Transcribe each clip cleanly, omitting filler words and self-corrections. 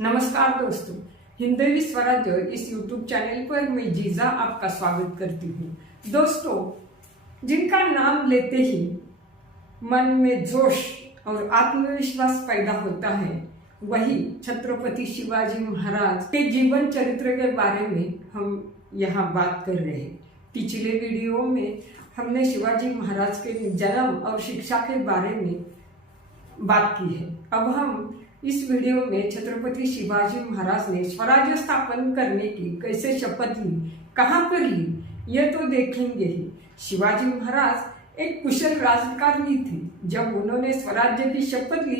नमस्कार दोस्तों, हिंदवी स्वराज्य इस YouTube चैनल पर मैं जीजा आपका स्वागत करती हूँ। दोस्तों, जिनका नाम लेते ही मन में जोश और आत्मविश्वास पैदा होता है, वही छत्रपति शिवाजी महाराज के जीवन चरित्र के बारे में हम यहाँ बात कर रहे हैं। पिछले वीडियो में हमने शिवाजी महाराज के जन्म और शिक्षा के बारे में बात की है। अब हम इस वीडियो में छत्रपति शिवाजी महाराज ने स्वराज्य स्थापन करने की कैसे शपथ ली, कहाँ पर ली, यह तो देखेंगे ही। शिवाजी महाराज एक कुशल राजकारणी थे। जब उन्होंने स्वराज्य की शपथ ली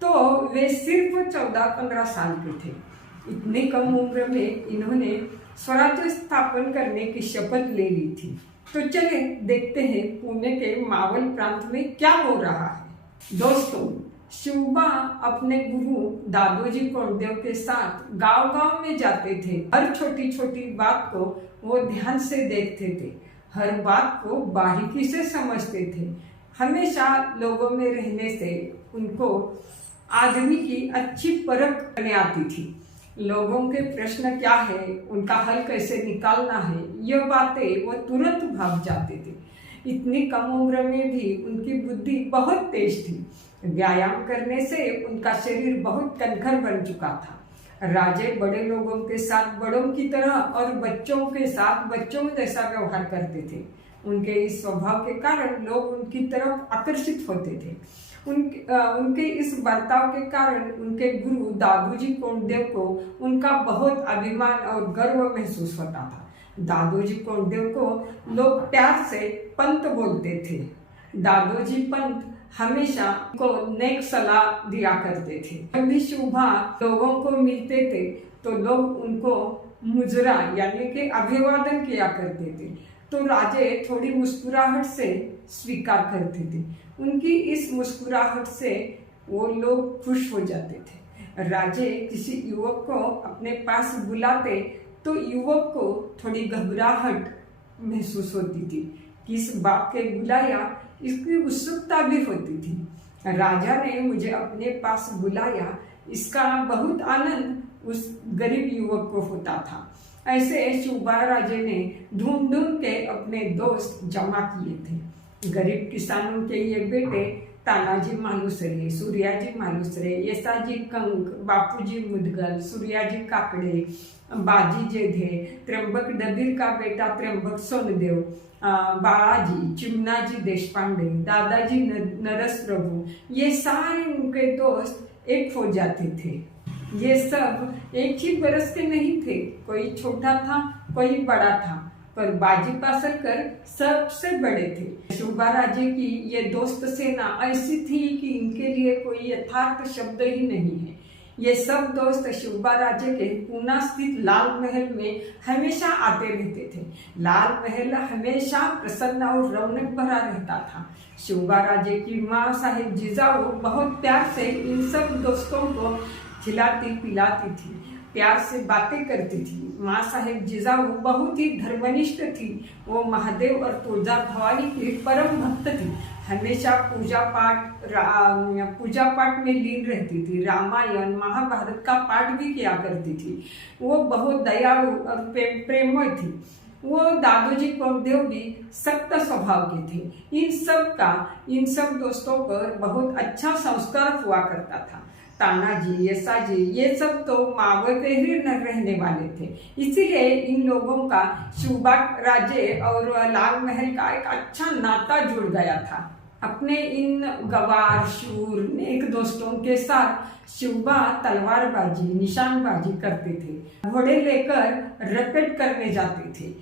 तो वे सिर्फ 14-15 साल के थे। इतनी कम उम्र में इन्होंने स्वराज्य स्थापन करने की शपथ ले ली थी। तो चले देखते हैं पुणे के मावल प्रांत में क्या हो रहा है। दोस्तों, शिवबा अपने गुरु दादोजी कोंडदेव के साथ गांव-गांव में जाते थे। हर छोटी छोटी बात को वो ध्यान से देखते थे, हर बात को बारीकी से समझते थे। हमेशा लोगों में रहने से उनको आदमी की अच्छी परख करने आती थी। लोगों के प्रश्न क्या है, उनका हल कैसे निकालना है, ये बातें वो तुरंत भाग जाते थे। इतनी कम उम्र में भी उनकी बुद्धि बहुत तेज थी। व्यायाम करने से उनका शरीर बहुत कणखर बन चुका था। राजे बड़े लोगों के साथ बड़ों की तरह और बच्चों के साथ बच्चों जैसा व्यवहार करते थे। उनके इस स्वभाव के कारण लोग उनकी तरफ आकर्षित होते थे। उनके इस बर्ताव के कारण उनके गुरु दादोजी कोंडदेव को उनका बहुत अभिमान और गर्व महसूस होता था। दादोजी कोंडदेव को लोग प्यार से पंत बोलते थे। दादोजी पंत हमेशा को नेक सलाह दिया करते थे। जब भी शुभा लोगों को मिलते थे तो लोग उनको मुजरा यानी कि अभिवादन किया करते थे, तो राजे थोड़ी मुस्कुराहट से स्वीकार करते थे। उनकी इस मुस्कुराहट से वो लोग खुश हो जाते थे। राजे किसी युवक को अपने पास बुलाते तो युवक को थोड़ी घबराहट महसूस होती थी। किस बात के बुलाया, इसकी उत्सुकता भी होती थी। राजा ने मुझे अपने पास बुलाया, इसका बहुत आनंद उस गरीब युवक को होता था। ऐसे शिवबा राजे ने ढूंढ ढूंढ के अपने दोस्त जमा किए थे। गरीब किसानों के ये बेटे तानाजी मालुसरे, सूर्याजी मालुसरे, येसाजी कंक, बापूजी मुदगल, सूर्याजी काकड़े, बाजी जेधे, त्र्यंबक डबीर का बेटा त्र्यंबक सोनदेव, बाळाजी, चिमनाजी देशपांडे, दादाजी नरस प्रभु, ये सारे उनके दोस्त एक हो जाते थे। ये सब एक ही बरस के नहीं थे, कोई छोटा था कोई बड़ा था, पर बाजी पासरकर सबसे बड़े थे। शिवबा राजे की ये दोस्त सेना ऐसी थी कि इनके लिए कोई यथार्थ शब्द ही नहीं है। ये सब दोस्त शिवबा राजे के पूना स्थित लाल महल में हमेशा आते रहते थे। लाल महल हमेशा प्रसन्न और रौनक भरा रहता था। शिवबा राजे की माँ साहेब जिजाऊ बहुत प्यार से इन सब दोस्तों को खिलाती पिलाती थी, प्यार से बातें करती थी। माँ साहेब जिजाऊ बहुत ही धर्मनिष्ठ थी। वो महादेव और तुलजा भवानी की परम भक्त थी। हमेशा पूजा पाठ में लीन रहती थी। रामायण महाभारत का पाठ भी किया करती थी। वो बहुत दयालु और प्रेममय थी। वो दादोजी कोंडदेव भी सख्त स्वभाव के थे। इन सब दोस्तों पर बहुत अच्छा संस्कार हुआ करता था। तानाजी, येसाजी, ये सब तो मावल के ही रहने वाले थे, इसीलिए इन लोगों का शिवबा राजे और लाल महल का एक अच्छा नाता जुड़ गया था। अपने इन गवार शूर नेक दोस्तों के साथ शिवबा तलवारबाजी निशानबाजी करते थे। घोड़े लेकर रपेट करने जाते थे।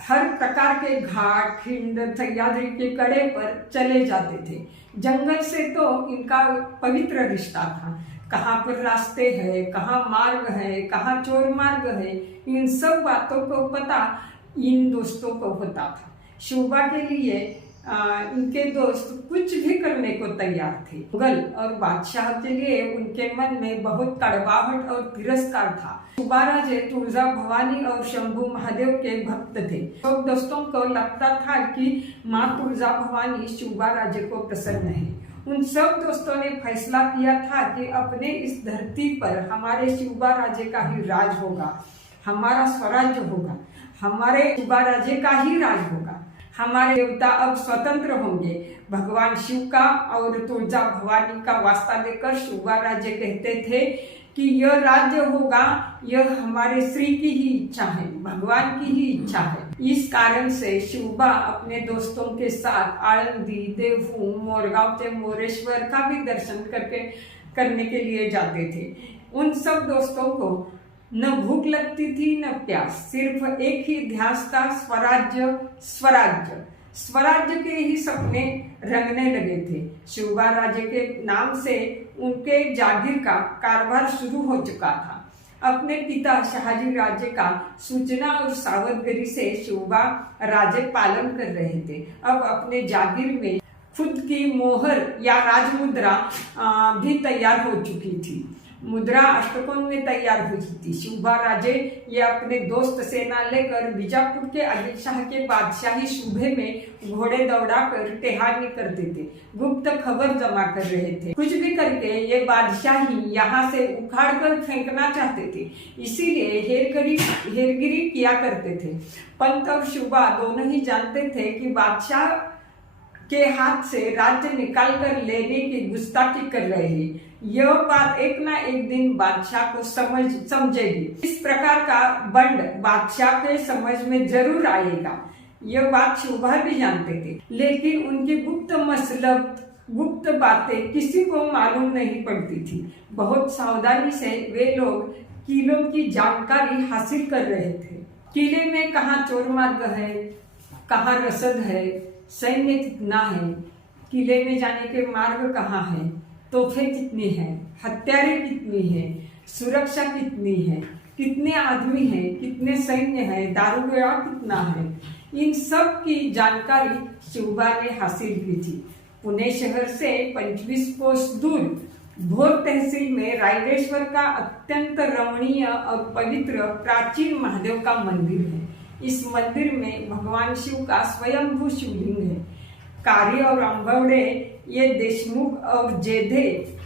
हर प्रकार के घाट खिंड सह्याद्री के कड़े पर चले जाते थे। जंगल से तो इनका पवित्र रिश्ता था। कहाँ पर रास्ते है, कहाँ मार्ग है, कहाँ चोर मार्ग है, इन सब बातों को पता इन दोस्तों को होता था। शिवबा के लिए इनके दोस्त कुछ भी करने को तैयार थे। मुगल और बादशाह के लिए उनके मन में बहुत कड़वाहट और तिरस्कार था। शिवबा राजे तुलजा भवानी और शंभू महादेव के भक्त थे। सब दोस्तों को लगता था कि माँ तुलजा भवानी शिवबा राजे को प्रसन्न है। उन सब दोस्तों ने फैसला किया था कि अपने इस धरती पर हमारे शिवबा राजे का ही राज होगा, हमारा स्वराज्य होगा, हमारे शिवबा राजे का ही राज होगा। हमारे देवता अब स्वतंत्र होंगे। भगवान शिव का और तुलजा भवानी का वास्ता देकर शिवबा राजे कहते थे कि यह राज्य होगा, यह हमारे श्री की ही इच्छा है, भगवान की ही इच्छा है। इस कारण से शिवबा अपने दोस्तों के साथ आळंदी, देवू, मोरगांव के मोरेश्वर का भी दर्शन करने के लिए जाते थे। उन सब दोस्तों को न भूख लगती थी न प्यास, सिर्फ एक ही ध्यास था, स्वराज्य स्वराज्य। स्वराज्य के ही सपने रंगने लगे थे। शिवबा राजे के नाम से उनके जागीर का कारोबार शुरू हो चुका था। अपने पिता शहाजी राजे का सूचना और सावधगिरी से शिवबा राजे पालन कर रहे थे। अब अपने जागीर में खुद की मोहर या राजमुद्रा भी तैयार हो चुकी थी। मुद्रा अष्टकोण में तैयार हुई थी। शिवबा राजे ये अपने दोस्त सेना लेकर बीजापुर के आदिल शाह के बादशाही सूबे में घोड़े दौड़ाकर टेहानी करते थे, गुप्त खबर जमा कर रहे थे। कुछ भी करके ये बादशाही यहाँ से उखाड़ कर फेंकना चाहते थे, इसीलिए हेरगिरी किया करते थे। पंत और शिवबा दोनों ही जानते थे कि बादशाह के हाथ से राज्य निकाल कर लेने की गुस्ताखी कर रहे हैं। यह बात एक ना एक दिन बादशाह को समझेगी। इस प्रकार का बंड बादशाह के समझ में जरूर आएगा। यह बात शिवबा भी जानते थे, लेकिन उनकी गुप्त मसलब, गुप्त बातें किसी को मालूम नहीं पड़ती थी। बहुत सावधानी से वे लोग किलों की जानकारी हासिल कर रहे थे। किले में कहाँ चोर मार्ग है, कहाँ रसद है, सैन्य कितना है, किले में जाने के मार्ग कहाँ है, तोहफे कितनी है, हत्यारे कितनी है, सुरक्षा कितनी है, कितने आदमी हैं, कितने सैन्य है, दारूगोला कितना है, इन सब की जानकारी शिवबा ने हासिल की थी। पुणे शहर से 25 कोस दूर भोर तहसील में रायरेश्वर का अत्यंत रमणीय और पवित्र प्राचीन महादेव का मंदिर है। इस मंदिर में भगवान शिव का स्वयंभू शिवलिंग है। कारी और अंबवड़े ये देशमुख और जेधे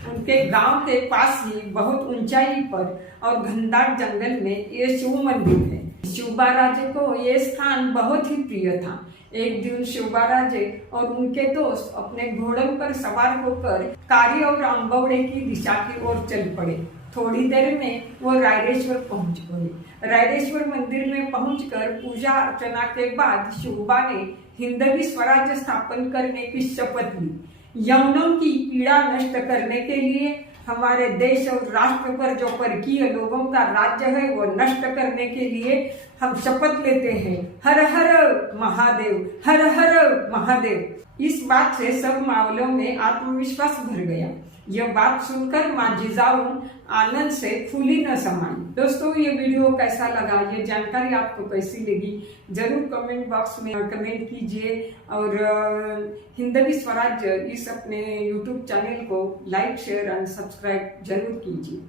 उनके गांव के पास ही बहुत ऊंचाई पर और घनदाट जंगल में ये शिव मंदिर है। शिवबा राजे को ये स्थान बहुत ही प्रिय था। एक दिन शिवबा राजे और उनके दोस्त अपने घोड़ों पर सवार होकर कारी और अंबवड़े की दिशा की ओर चल पड़े। थोड़ी देर में वो रायरेश्वर पहुंच गए। रायरेश्वर मंदिर में पहुंचकर पूजा अर्चना के बाद शिवबा ने हिंदवी स्वराज्य स्थापन करने की शपथ ली। यवनों की पीड़ा नष्ट करने के लिए, हमारे देश और राष्ट्र पर जो परकीय लोगों का राज्य है वो नष्ट करने के लिए हम शपथ लेते हैं। हर हर महादेव, हर हर महादेव। इस बात से सब मावलों में आत्मविश्वास भर गया। यह बात सुनकर माँ जिजाऊ आनंद से फूली न समाई। दोस्तों, ये वीडियो कैसा लगा, ये जानकारी आपको कैसी लगी, जरूर कमेंट बॉक्स में कमेंट कीजिए और हिंदवी स्वराज्य इस अपने YouTube चैनल को लाइक, शेयर और सब्सक्राइब जरूर कीजिए।